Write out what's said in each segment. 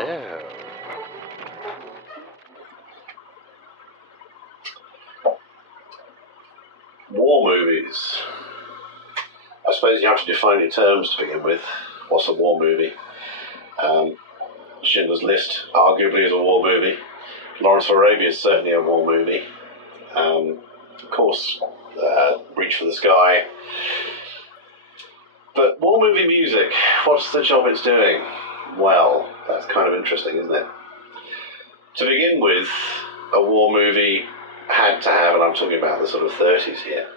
Hello. War movies. I suppose you have to define your terms to begin with. What's a war movie? Schindler's List arguably is a war movie. Lawrence of Arabia is certainly a war movie. Of course, Reach for the Sky. But war movie music, what's the job it's doing? Well, that's kind of interesting, isn't it? To begin with, a war movie had to have, and I'm talking about the sort of 30s here,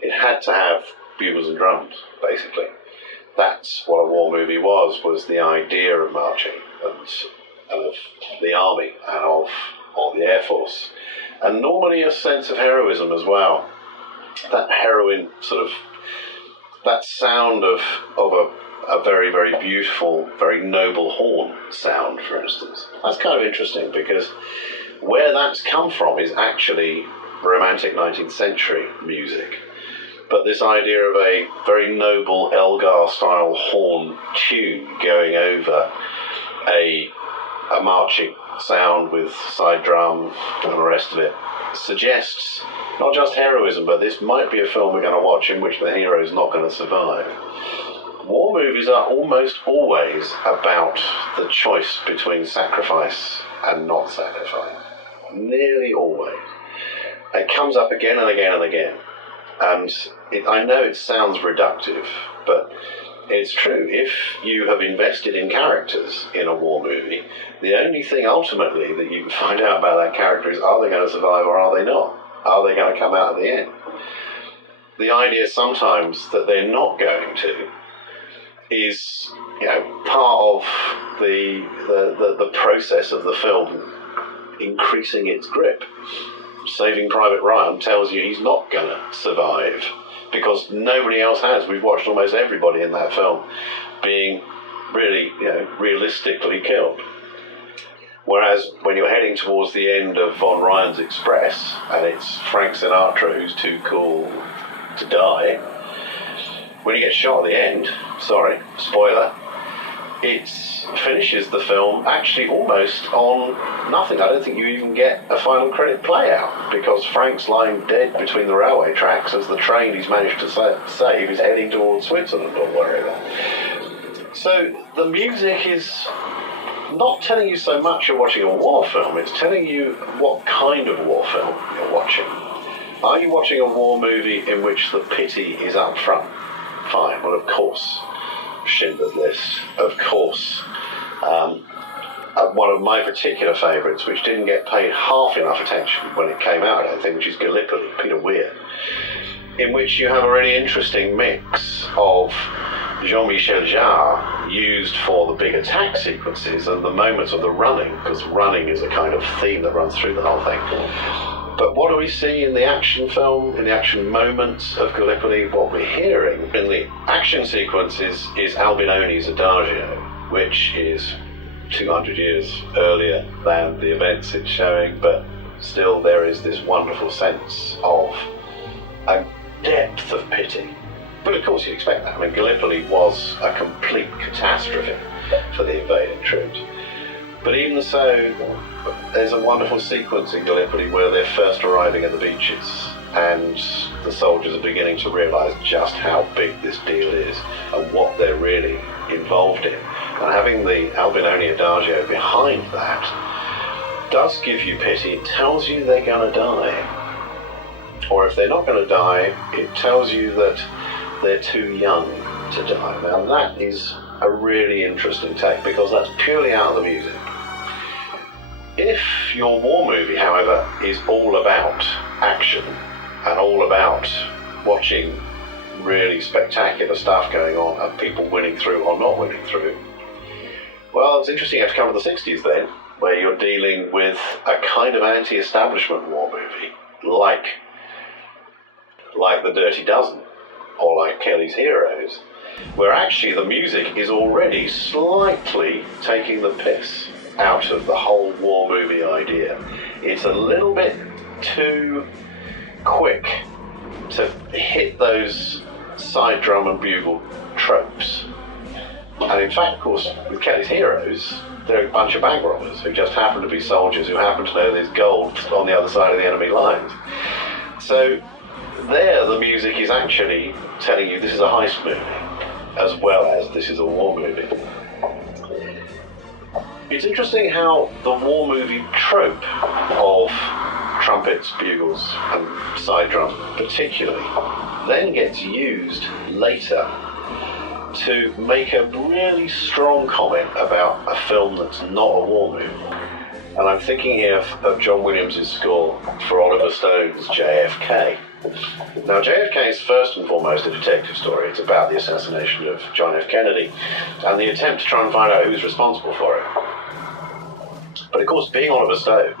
it had to have bugles and drums, basically. That's what a war movie was the idea of marching and of the army and of the Air Force. And normally a sense of heroism as well. That heroine sort of, that sound of a very, very beautiful, very noble horn sound, for instance. That's kind of interesting because where that's come from is actually romantic 19th century music. But this idea of a very noble Elgar-style horn tune going over a marching sound with side drum and the rest of it suggests not just heroism, but this might be a film we're going to watch in which the hero is not going to survive. War movies are almost always about the choice between sacrifice and not sacrifice. Nearly always. It comes up again and again and again. And I know it sounds reductive, but it's true. If you have invested in characters in a war movie, the only thing ultimately that you can find out about that character is, are they going to survive or are they not? Are they going to come out at the end? The idea sometimes that they're not going to is, part of the process of the film increasing its grip. Saving Private Ryan tells you he's not going to survive because nobody else has. We've watched almost everybody in that film being really, realistically killed. Whereas when you're heading towards the end of Von Ryan's Express and it's Frank Sinatra who's too cool to die, when he gets shot at the end, sorry, spoiler, it finishes the film actually almost on nothing. I don't think you even get a final credit play out because Frank's lying dead between the railway tracks as the train he's managed to save is heading towards Switzerland or wherever. So the music is not telling you so much you're watching a war film, it's telling you what kind of war film you're watching. Are you watching a war movie in which the pity is up front? Fine, well of course. Schindler's List, of course. One of my particular favourites, which didn't get paid half enough attention when it came out, I don't think, which is Gallipoli, Peter Weir, in which you have a really interesting mix of Jean-Michel Jarre used for the big attack sequences and the moments of the running, because running is a kind of theme that runs through the whole thing. But what do we see in the action film, in the action moments of Gallipoli? What we're hearing in the action sequences is Albinoni's Adagio, which is 200 years earlier than the events it's showing, but still there is this wonderful sense of a depth of pity. But of course you expect that. I mean, Gallipoli was a complete catastrophe for the invading troops. But even so, there's a wonderful sequence in Gallipoli where they're first arriving at the beaches and the soldiers are beginning to realise just how big this deal is and what they're really involved in. And having the Albinoni Adagio behind that does give you pity. It tells you they're going to die. Or if they're not going to die, it tells you that they're too young to die. Now that is a really interesting take because that's purely out of the music. If your war movie, however, is all about action and all about watching really spectacular stuff going on and people winning through or not winning through, well, it's interesting you have to come to the 60s then, where you're dealing with a kind of anti-establishment war movie, like The Dirty Dozen, or like Kelly's Heroes, where actually the music is already slightly taking the piss out of the whole war movie idea. It's a little bit too quick to hit those side drum and bugle tropes. And in fact, of course, with Kelly's heroes, they're a bunch of bank robbers who just happen to be soldiers who happen to know there's gold on the other side of the enemy lines. So there, the music is actually telling you this is a heist movie, as well as this is a war movie. It's interesting how the war movie trope of trumpets, bugles, and side drums particularly then gets used later to make a really strong comment about a film that's not a war movie. And I'm thinking here of John Williams' score for Oliver Stone's JFK. Now, JFK is first and foremost a detective story. It's about the assassination of John F. Kennedy and the attempt to try and find out who's responsible for it. But of course, being Oliver Stone,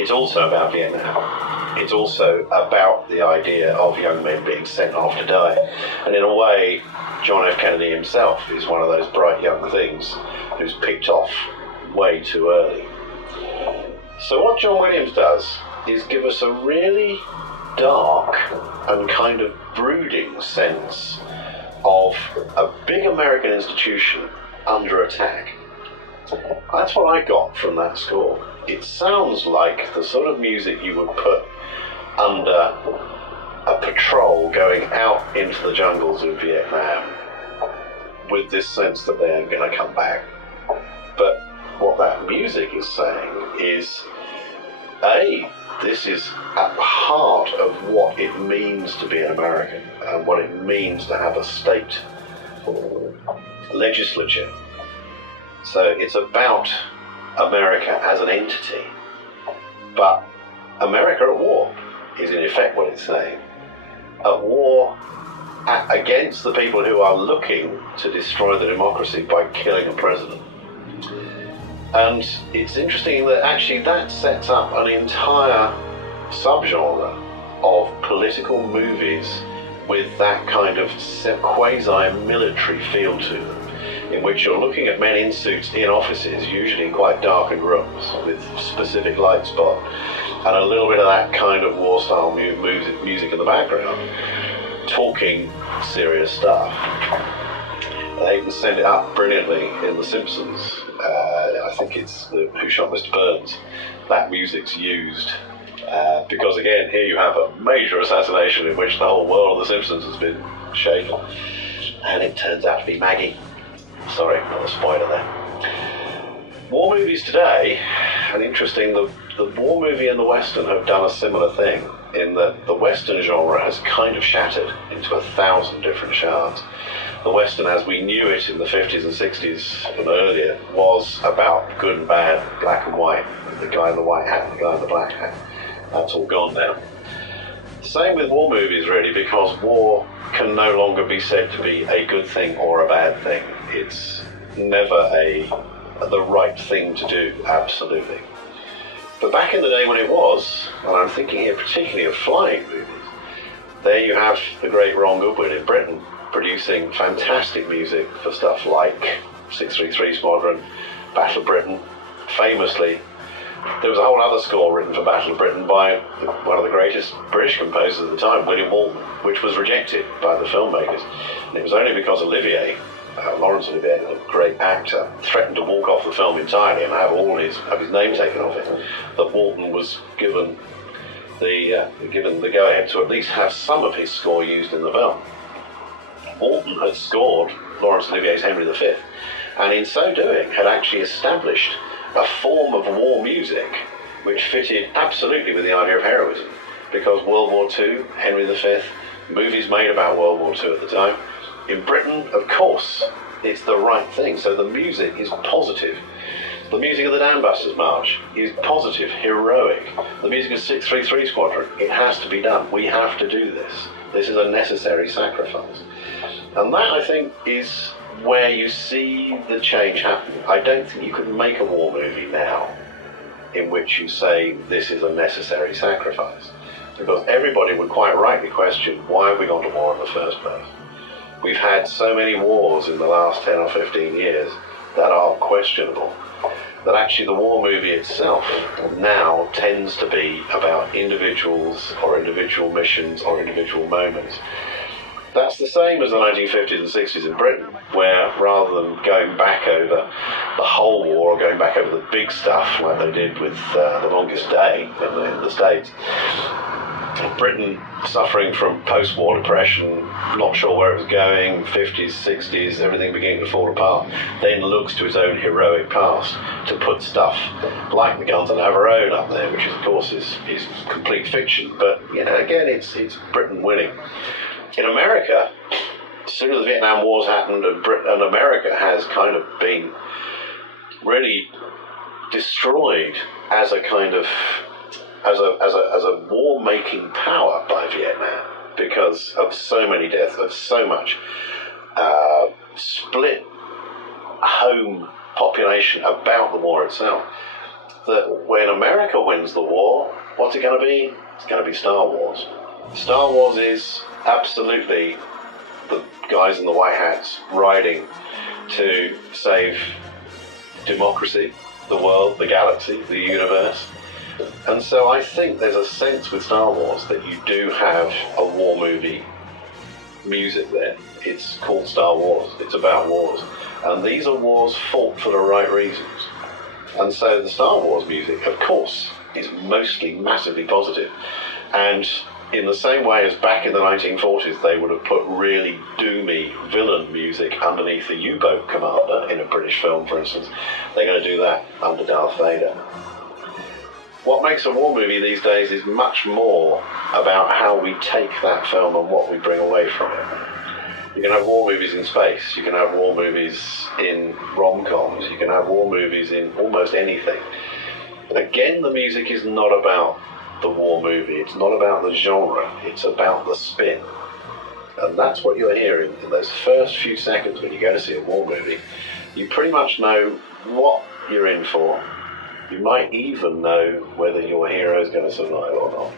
it's also about Vietnam. It's also about the idea of young men being sent off to die. And in a way, John F. Kennedy himself is one of those bright young things who's picked off way too early. So what John Williams does is give us a really dark and kind of brooding sense of a big American institution under attack. That's what I got from that score. It sounds like the sort of music you would put under a patrol going out into the jungles of Vietnam with this sense that they aren't going to come back. But what that music is saying is, A, this is at the heart of what it means to be an American and what it means to have a state legislature. So it's about America as an entity, but America at war is in effect what it's saying. At war against the people who are looking to destroy the democracy by killing a president. And it's interesting that actually that sets up an entire subgenre of political movies with that kind of quasi-military feel to them, in which you're looking at men in suits in offices, usually in quite darkened rooms with specific light spot, and a little bit of that kind of war-style music in the background, talking serious stuff. They can send it up brilliantly in The Simpsons. I think it's Who Shot Mr. Burns. That music's used because, again, here you have a major assassination in which the whole world of The Simpsons has been shaken, and it turns out to be Maggie. Sorry, not a spoiler there. War movies today, and interesting, the war movie and the Western have done a similar thing, in that the Western genre has kind of shattered into 1,000 different shards. The Western as we knew it in the 50s and 60s and earlier was about good and bad, black and white, the guy in the white hat and the guy in the black hat. That's all gone now. Same with war movies, really, because war can no longer be said to be a good thing or a bad thing. It's never the right thing to do, absolutely. But back in the day when it was, and I'm thinking here particularly of flying movies, there you have the great Ron Goodwin in Britain producing fantastic music for stuff like 633 Squadron, Battle of Britain. Famously, there was a whole other score written for Battle of Britain by one of the greatest British composers at the time, William Walton, which was rejected by the filmmakers. And it was only because Olivier, Laurence Olivier, a great actor, threatened to walk off the film entirely and have his name taken off it, that Walton was given the go-ahead to at least have some of his score used in the film. Walton had scored Laurence Olivier's Henry V, and in so doing had actually established a form of war music which fitted absolutely with the idea of heroism, because World War II, Henry V, movies made about World War II at the time. In Britain, of course, it's the right thing, so the music is positive. The music of the Dam Busters March is positive, heroic. The music of 633 Squadron, it has to be done. We have to do this. This is a necessary sacrifice. And that, I think, is where you see the change happen. I don't think you could make a war movie now in which you say this is a necessary sacrifice, because everybody would quite rightly question, why have we gone to war in the first place? We've had so many wars in the last 10 or 15 years that are questionable, that actually the war movie itself now tends to be about individuals or individual missions or individual moments. That's the same as the 1950s and 60s in Britain, where rather than going back over the whole war or going back over the big stuff like they did with The Longest Day in the States, Britain suffering from post-war depression, not sure where it was going, 50s, 60s, everything beginning to fall apart, then looks to its own heroic past to put stuff like the Guns and Navarone up there, which of course is complete fiction, but again, it's Britain winning. In America, as soon as the Vietnam War's happened and America has kind of been really destroyed as a kind of as a war-making power by Vietnam because of so many deaths, of so much split home population about the war itself, that when America wins the war, what's it going to be? It's going to be Star Wars. Star Wars is absolutely the guys in the white hats riding to save democracy, the world, the galaxy, the universe. And so I think there's a sense with Star Wars that you do have a war movie music there. It's called Star Wars. It's about wars. And these are wars fought for the right reasons. And so the Star Wars music, of course, is mostly massively positive. And in the same way as back in the 1940s, they would have put really doomy villain music underneath a U-boat commander in a British film, for instance, they're going to do that under Darth Vader. What makes a war movie these days is much more about how we take that film and what we bring away from it. You can have war movies in space, you can have war movies in rom-coms, you can have war movies in almost anything. Again, the music is not about the war movie, it's not about the genre, it's about the spin. And that's what you're hearing in those first few seconds when you go to see a war movie. You pretty much know what you're in for. You might even know whether your hero is going to survive or not.